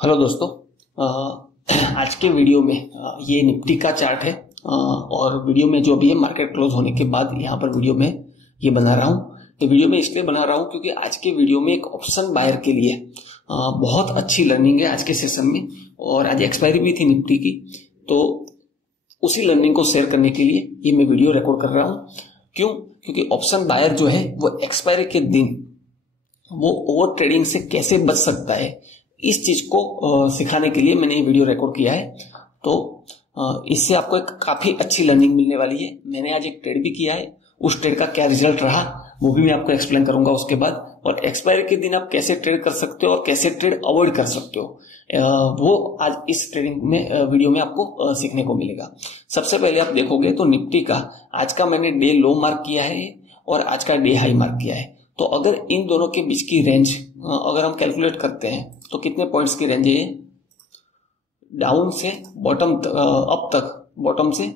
Hello दोस्तों। आज के वीडियो में ये निफ्टी का चार्ट है और वीडियो में जो भी है मार्केट क्लोज होने के बाद यहाँ पर वीडियो में ये बना रहा हूँ। तो वीडियो में इसलिए बना रहा हूँ क्योंकि आज के वीडियो में एक ऑप्शन बायर के लिए बहुत अच्छी लर्निंग है आज के सेशन में, और आज एक्सपायरी भी थी निफ्टी की, तो उसी लर्निंग को शेयर करने के लिए ये मैं वीडियो रिकॉर्ड कर रहा हूँ। क्यों? क्योंकि ऑप्शन बायर जो है वो एक्सपायरी के दिन वो ओवर ट्रेडिंग से कैसे बच सकता है, इस चीज को सिखाने के लिए मैंने ये वीडियो रिकॉर्ड किया है। तो इससे आपको एक काफी अच्छी लर्निंग मिलने वाली है। मैंने आज एक ट्रेड भी किया है, उस ट्रेड का क्या रिजल्ट रहा वो भी मैं आपको एक्सप्लेन करूंगा उसके बाद, और एक्सपायरी के दिन आप कैसे ट्रेड कर सकते हो और कैसे ट्रेड अवॉइड कर सकते हो वो आज इस ट्रेडिंग में वीडियो में आपको सीखने को मिलेगा। सबसे पहले आप देखोगे तो निफ्टी का आज का मैंने डे लो मार्क किया है और आज का डे हाई मार्क किया है। तो अगर इन दोनों के बीच की रेंज अगर हम कैलकुलेट करते हैं तो कितने पॉइंट्स की रेंज है ये? डाउन से बॉटम अप तक, बॉटम से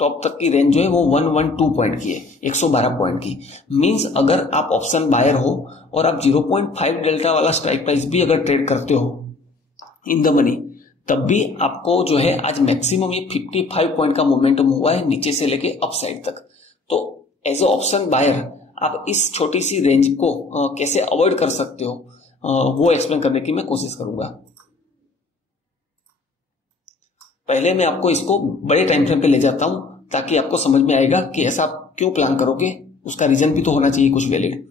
टॉप तक की रेंज जो है वो 112 पॉइंट की है, 112 पॉइंट की। मींस अगर आप ऑप्शन बायर हो और आप 0.5 डेल्टा वाला स्ट्राइक प्राइस भी अगर ट्रेड करते हो इन द मनी, तब भी आपको जो है आज मैक्सिमम ये 55 पॉइंट का मोमेंटम हुआ है नीचे से लेके अप साइड तक। तो एज ए ऑप्शन बायर आप इस छोटी सी रेंज को कैसे अवॉइड कर सकते हो वो एक्सप्लेन करने की मैं कोशिश करूंगा। पहले मैं आपको इसको बड़े टाइम फ्रेम पे ले जाता हूं ताकि आपको समझ में आएगा कि ऐसा आप क्यों प्लान करोगे, उसका रीजन भी तो होना चाहिए कुछ वैलिड।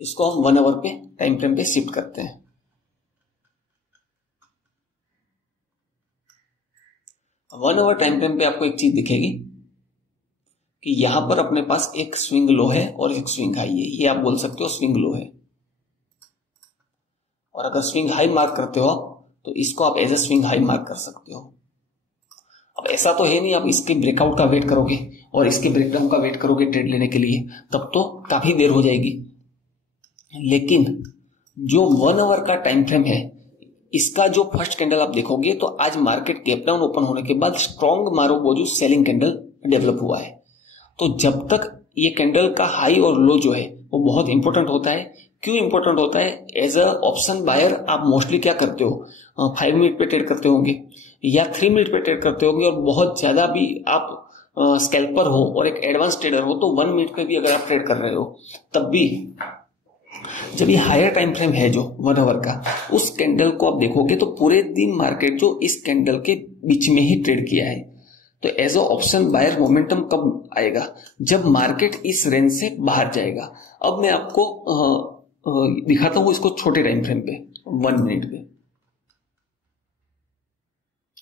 इसको हम 1 आवर पे टाइम फ्रेम पे शिफ्ट करते हैं। वन आवर टाइम फ्रेम पे आपको एक चीज दिखेगी कि यहां पर अपने पास एक स्विंग लो है और एक स्विंग हाई है। ये आप बोल सकते हो स्विंग लो है, और अगर स्विंग हाई मार्क करते हो तो इसको आप as a swing high mark कर सकते हो। अब ऐसा तो है नहीं आप इसके ब्रेकआउट का वेट करोगे और इसके ब्रेकडाउन का वेट करोगे ट्रेड लेने के लिए, तब तो काफी देर हो जाएगी। लेकिन जो 1 आवर का टाइम फ्रेम है, इसका जो फर्स्ट कैंडल आप देखोगे तो आज मार्केट गैप डाउन ओपन होने के बाद strong marubozu selling candle develop हुआ है। तो जब तक ये कैंडल का हाई और लो जो है वो बहुत इंपॉर्टेंट होता है। क्यों इंपॉर्टेंट होता है? एज अ ऑप्शन बायर आप मोस्टली क्या करते हो, 5 मिनट पे ट्रेड करते होंगे या 3 मिनट पे ट्रेड करते होंगे, और बहुत ज्यादा भी आप स्कैल्पर हो और एक एडवांस ट्रेडर हो तो 1 मिनट पे भी अगर आप ट्रेड कर रहे हो, तब भी जब ये हायर टाइम फ्रेम है जो 1 आवर का, उस कैंडल को आप देखोगे तो पूरे दिन मार्केट जो इस कैंडल के बीच में ही ट्रेड किया है। तो as a option buyer momentum कब आएगा? जब मार्केट इस रेंज से बाहर जाएगा। अब मैं आपको दिखाता हूं इसको छोटे टाइम फ्रेम पे, 1 मिनट पे,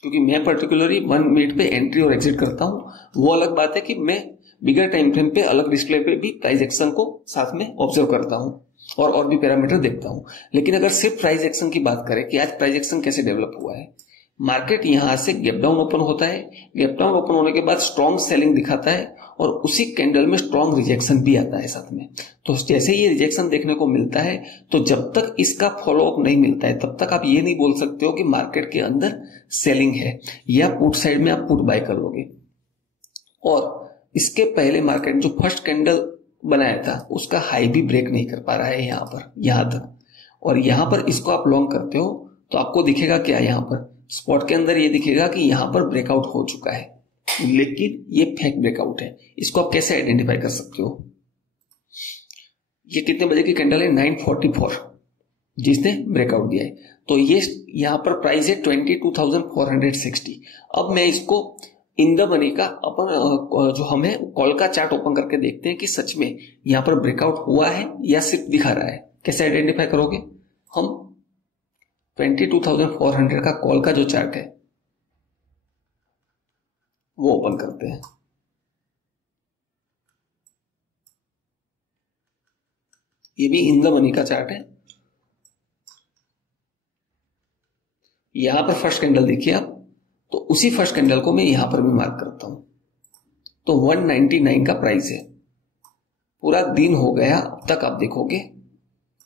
क्योंकि मैं पर्टिकुलरली 1 मिनट पे एंट्री और एग्जिट करता हूं। वो अलग बात है कि मैं बिगर टाइम फ्रेम पे अलग डिस्प्ले पे भी प्राइस एक्शन को साथ में ऑब्जर्व करता हूं और भी पैरामीटर देखता हूं। लेकिन अगर सिर्फ प्राइस एक्शन की बात करें कि आज प्राइस एक्शन कैसे डेवलप हुआ है, मार्केट यहां से गैप डाउन ओपन होता है, गैप डाउन ओपन होने के बाद स्ट्रॉन्ग सेलिंग दिखाता है और उसी कैंडल में स्ट्रॉन्ग रिजेक्शन भी आता है साथ में। तो जैसे ये रिजेक्शन देखने को मिलता है, तो जब तक इसका फॉलो अप नहीं मिलता है तब तक आप ये नहीं बोल सकते हो कि मार्केट के अंदर सेलिंग है, या पुट साइड में आप पुट बाय कर लोगे। और इसके पहले मार्केट जो फर्स्ट कैंडल बनाया था उसका हाई भी ब्रेक नहीं कर पा रहा है यहां पर, यहां तक, और यहां पर इसको आप लॉन्ग करते हो तो आपको दिखेगा क्या, यहां पर स्पॉट के अंदर ये दिखेगा कि यहां पर ब्रेकआउट हो चुका है, लेकिन ये फेक ब्रेकआउट है। इसको आप कैसे आइडेंटिफाई कर सकते हो? ये कितने बजे की कैंडल है? 9:44 जिसने ब्रेकआउट दिया है। तो ये यहां पर प्राइस है 22,460। अब मैं इसको इन द मनी का अपन जो हमें कॉल का चार्ट ओपन करके देखते हैं कि सच में यहां पर ब्रेकआउट हुआ है या सिर्फ दिखा रहा है। कैसे आइडेंटिफाई करोगे? हम 22,400 का कॉल का जो चार्ट है वो ओपन करते हैं। ये भी इन द मनी का चार्ट है। यहां पर फर्स्ट कैंडल देखिए आप, तो उसी फर्स्ट कैंडल को मैं यहां पर भी मार्क करता हूं। तो 199 का प्राइस है। पूरा दिन हो गया, अब तक आप देखोगे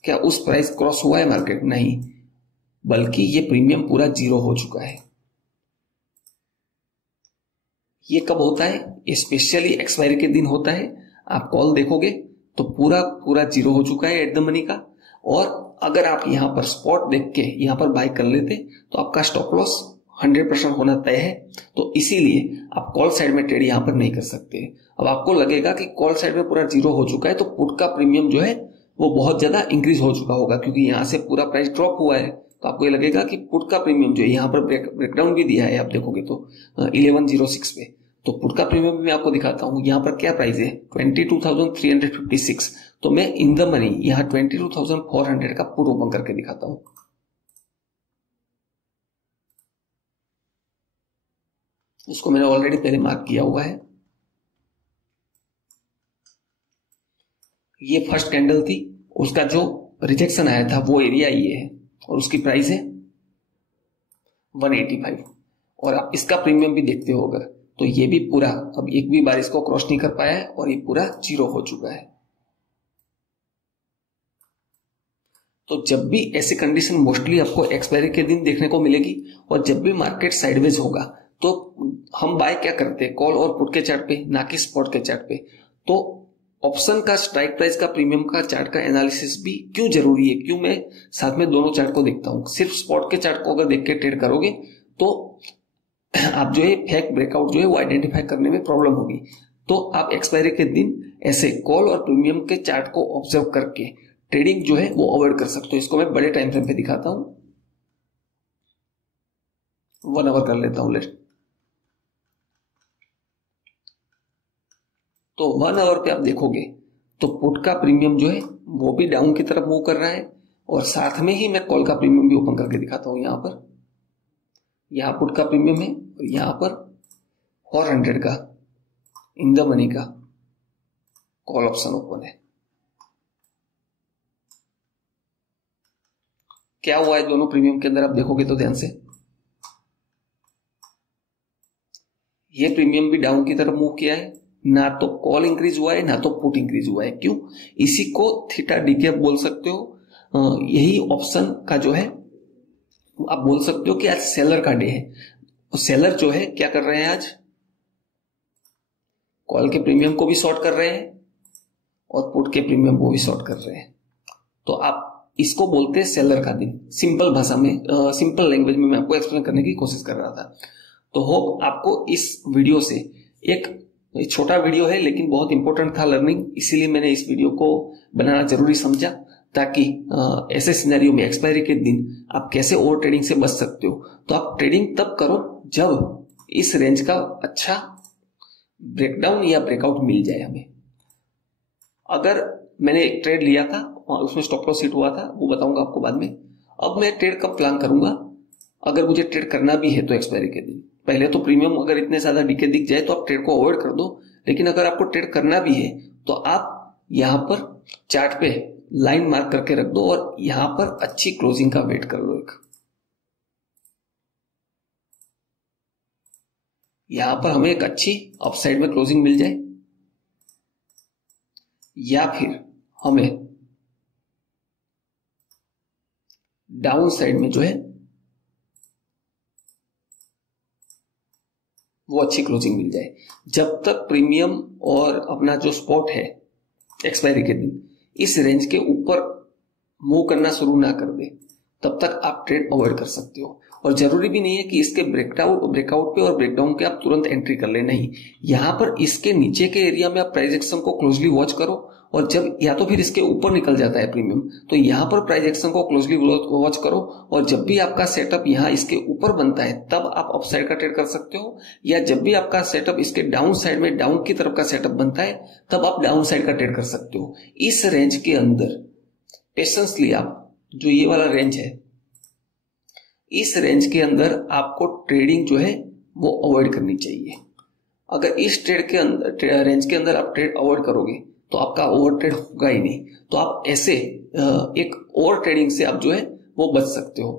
क्या उस प्राइस क्रॉस हुआ है मार्केट? नहीं, बल्कि ये प्रीमियम पूरा 0 हो चुका है। ये कब होता है? ये स्पेशली एक्सपायरी के दिन होता है। आप कॉल देखोगे तो पूरा 0 हो चुका है एट द मनी का, और अगर आप यहाँ पर स्पॉट देख के यहाँ पर बाय कर लेते तो आपका स्टॉप लॉस 100% होना तय है। तो इसीलिए आप कॉल साइड में ट्रेड यहाँ पर नहीं कर सकते। अब आपको लगेगा कि कॉल साइड में पूरा जीरो हो चुका है तो पुट का प्रीमियम जो है वो बहुत ज्यादा इंक्रीज हो चुका होगा, क्योंकि यहाँ से पूरा प्राइस ड्रॉप हुआ है। तो आपको ये लगेगा कि पुट का प्रीमियम जो है, यहाँ पर ब्रेकडाउन भी दिया है आप देखोगे तो 1106 पे। तो पुट का प्रीमियम भी मैं आपको दिखाता हूँ। यहाँ पर क्या प्राइस है 22,356। तो मैं इन द मनी यहाँ 22,400 का पुट ओपन करके दिखाता हूँ। इसको मैंने ऑलरेडी पहले मार्क किया हुआ है। ये फर्स्ट कैंडल थी, उसका जो रिजेक्शन आया था वो एरिया ये है और उसकी प्राइस है 185। और आप इसका प्रीमियम भी देखते हो अगर, तो ये भी पूरा अब एक भी बार इसको क्रॉस नहीं कर पाया है और ये पूरा जीरो हो चुका है। तो जब भी ऐसी कंडीशन मोस्टली आपको एक्सपायरी के दिन देखने को मिलेगी और जब भी मार्केट साइडवेज होगा तो हम बाय क्या करते हैं, कॉल और पुट के चार्ट पे, ना कि स्पॉट के चार्ट पे। तो ऑप्शन का स्ट्राइक प्राइस का प्रीमियम का चार्ट का एनालिसिस भी क्यों जरूरी है, क्यों मैं साथ में दोनों चार्ट को देखता हूं। सिर्फ स्पॉट के चार्ट को अगर देख के ट्रेड करोगे तो आप जो है फेक ब्रेकआउट जो है वो आइडेंटिफाई करने में प्रॉब्लम होगी। तो आप एक्सपायरी के दिन ऐसे कॉल और प्रीमियम के चार्ट को ऑब्जर्व करके ट्रेडिंग जो है वो अवॉइड कर सकते हो। इसको मैं बड़े टाइम फ्रेम पे दिखाता हूं, 1 आवर कर लेता हूं लेट। तो 1 आवर पे आप देखोगे तो पुट का प्रीमियम जो है वो भी डाउन की तरफ मूव कर रहा है और साथ में ही मैं कॉल का प्रीमियम भी ओपन करके दिखाता हूं। यहां पुट का प्रीमियम है और यहां पर 400 का इन द मनी का कॉल ऑप्शन ओपन है। क्या हुआ है दोनों प्रीमियम के अंदर आप देखोगे तो ध्यान से, ये प्रीमियम भी डाउन की तरफ मूव किया है, ना तो कॉल इंक्रीज हुआ है ना तो पुट इंक्रीज हुआ है। क्यों? इसी को थीटा डीके बोल सकते हो। यही ऑप्शन का जो है आप बोल सकते हो कि आज सेलर का डे है। सेलर जो है क्या कर रहे हैं, आज कॉल के प्रीमियम को भी शॉर्ट कर रहे हैं और पुट के प्रीमियम को भी शॉर्ट कर रहे हैं। तो आप इसको बोलते हैं सेलर का दिन। सिंपल भाषा में, सिंपल लैंग्वेज में मैं आपको एक्सप्लेन करने की कोशिश कर रहा था। तो होप आपको इस वीडियो से एक छोटा वीडियो है लेकिन बहुत इंपॉर्टेंट था लर्निंग, इसीलिए मैंने इस वीडियो को बनाना जरूरी समझा, ताकि ऐसे सिनेरियो में एक्सपायरी के दिन आप कैसे ओवर ट्रेडिंग से बच सकते हो। तो आप ट्रेडिंग तब करो जब इस रेंज का अच्छा ब्रेकडाउन या ब्रेकआउट मिल जाए हमें। अगर मैंने एक ट्रेड लिया था और उसमें स्टॉप लॉस हिट हुआ था, वो बताऊंगा आपको बाद में। अब मैं ट्रेड कब प्लान करूंगा, अगर मुझे ट्रेड करना भी है तो एक्सपायरी के दिन। पहले तो प्रीमियम अगर इतने ज्यादा डीके दिख जाए तो आप ट्रेड को अवॉइड कर दो, लेकिन अगर आपको ट्रेड करना भी है तो आप यहां पर चार्ट पे लाइन मार्क करके रख दो और यहां पर अच्छी क्लोजिंग का वेट कर लो। यहां पर हमें एक अच्छी अपसाइड में क्लोजिंग मिल जाए या फिर हमें डाउन साइड में जो है वो अच्छी क्लोजिंग मिल जाए। जब तक प्रीमियम और अपना जो स्पॉट है एक्सपायरी के दिन इस रेंज के ऊपर मूव करना शुरू ना कर दे, तब तक आप ट्रेड अवॉइड कर सकते हो। और जरूरी भी नहीं है कि इसके ब्रेकआउट पे और ब्रेकडाउन के आप तुरंत एंट्री कर ले, नहीं। यहां पर इसके नीचे के एरिया में आप प्राइस एक्शन को क्लोजली वॉच करो और जब या तो फिर इसके ऊपर निकल जाता है प्रीमियम तो यहां पर प्राइस एक्शन को क्लोजली वॉच करो और जब भी आपका सेटअप यहां इसके ऊपर बनता है तब आप अपसाइड का ट्रेड कर सकते हो, या जब भी आपका सेटअप इसके डाउन साइड में डाउन की तरफ का सेटअप बनता है तब आप डाउन साइड का ट्रेड कर सकते हो। इस रेंज के अंदर पेशेंसली आप, जो ये वाला रेंज है, इस रेंज के अंदर आपको ट्रेडिंग जो है वो अवॉइड करनी चाहिए। अगर इस ट्रेड के अंदर रेंज के अंदर आप ट्रेड अवॉइड करोगे तो आपका ओवर ट्रेड होगा ही नहीं। तो आप ऐसे एक ओवर ट्रेडिंग से आप जो है वो बच सकते हो।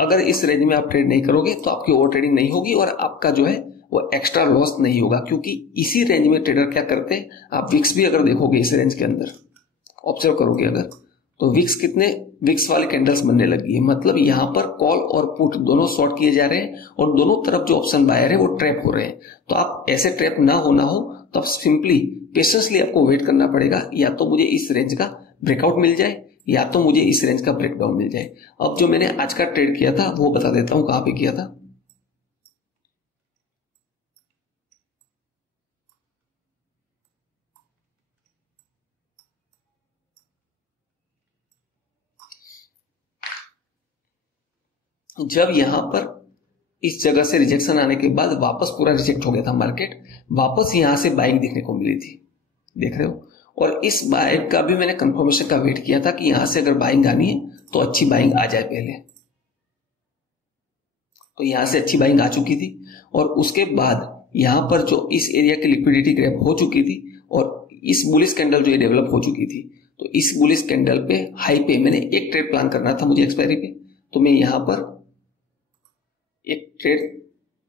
अगर इस रेंज में आप ट्रेड नहीं करोगे तो आपकी ओवर ट्रेडिंग नहीं होगी और आपका जो है वो एक्स्ट्रा लॉस नहीं होगा, क्योंकि इसी रेंज में ट्रेडर क्या करते हैं, आप विक्स भी अगर देखोगे इस रेंज के अंदर ऑब्जर्व करोगे अगर, तो विक्स वाले कैंडल्स बनने लगी है। मतलब यहां पर कॉल और पुट दोनों शॉर्ट किए जा रहे हैं और दोनों तरफ जो ऑप्शन बायर है वो ट्रैप हो रहे हैं। तो आप ऐसे ट्रैप ना हो तो आप सिंपली पेशेंसली आपको वेट करना पड़ेगा, या तो मुझे इस रेंज का ब्रेकआउट मिल जाए या तो मुझे इस रेंज का ब्रेकडाउन मिल जाए। अब जो मैंने आज का ट्रेड किया था वो बता देता हूं कहां पे किया था। जब यहां पर इस जगह से रिजेक्शन आने के बाद वापस पूरा रिजेक्ट हो गया था मार्केट, वापस यहां से बाइंग दिखने को मिली थी, देख रहे हो। और इस बाइंग का भी मैंने कंफर्मेशन का वेट किया था कि यहां से अगर बाइंग आनी है तो अच्छी बाइंग आ जाए पहले, तो यहां से अच्छी बाइंग आ चुकी थी। और उसके बाद यहां पर जो इस एरिया की लिक्विडिटी ग्रैब हो चुकी थी और इस बुलिश कैंडल जो ये डेवलप हो चुकी थी, तो इस बुलिश कैंडल पे हाई पे मैंने एक ट्रेड प्लान करना था मुझे एक्सपायरी पे, तो मैं यहां पर एक ट्रेड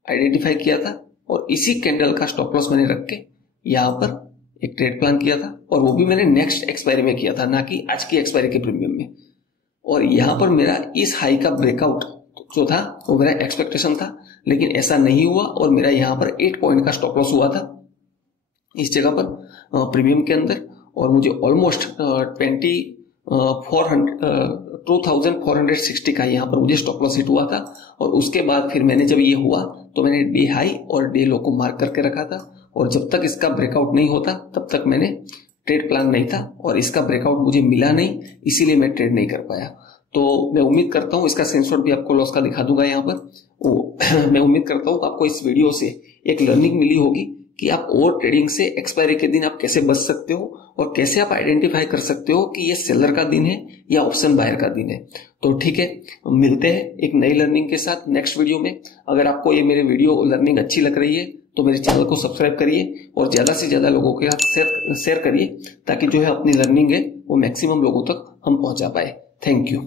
आइडेंटिफाई किया था और इसी कैंडल का स्टॉप लॉस मैंने रख के यहां पर एक ट्रेड प्लान किया था, और वो भी मैंने नेक्स्ट एक्सपायरी में किया था, ना कि आज की एक्सपायरी के प्रीमियम में। और यहां पर मेरा इस हाई का ब्रेकआउट जो था वो मेरा एक्सपेक्टेशन था, लेकिन ऐसा नहीं हुआ और मेरा यहां पर 8 पॉइंट का स्टॉप लॉस हुआ था इस जगह पर प्रीमियम के अंदर, और मुझे ऑलमोस्ट 2460 का यहाँ पर मुझे स्टॉप लॉस हिट हुआ था। और उसके बाद फिर मैंने जब ये हुआ तो मैंने डे हाई और डे लो को मार्क करके रखा था, और जब तक इसका ब्रेकआउट नहीं होता तब तक मैंने ट्रेड प्लान नहीं था, और इसका ब्रेकआउट मुझे मिला नहीं, इसीलिए मैं ट्रेड नहीं कर पाया। तो मैं उम्मीद करता हूं इसका स्क्रीनशॉट भी आपको लॉस का दिखा दूंगा यहाँ पर। मैं उम्मीद करता हूं आपको इस वीडियो से एक लर्निंग मिली होगी कि आप ओवर ट्रेडिंग से एक्सपायरी के दिन आप कैसे बच सकते हो और कैसे आप आइडेंटिफाई कर सकते हो कि ये सेलर का दिन है या ऑप्शन बायर का दिन है। तो ठीक है, मिलते हैं एक नई लर्निंग के साथ नेक्स्ट वीडियो में। अगर आपको ये मेरे वीडियो लर्निंग अच्छी लग रही है तो मेरे चैनल को सब्सक्राइब करिए और ज्यादा से ज्यादा लोगों के साथ शेयर करिए, ताकि जो है अपनी लर्निंग है वो मैक्सिमम लोगों तक हम पहुंचा पाए। Thank you.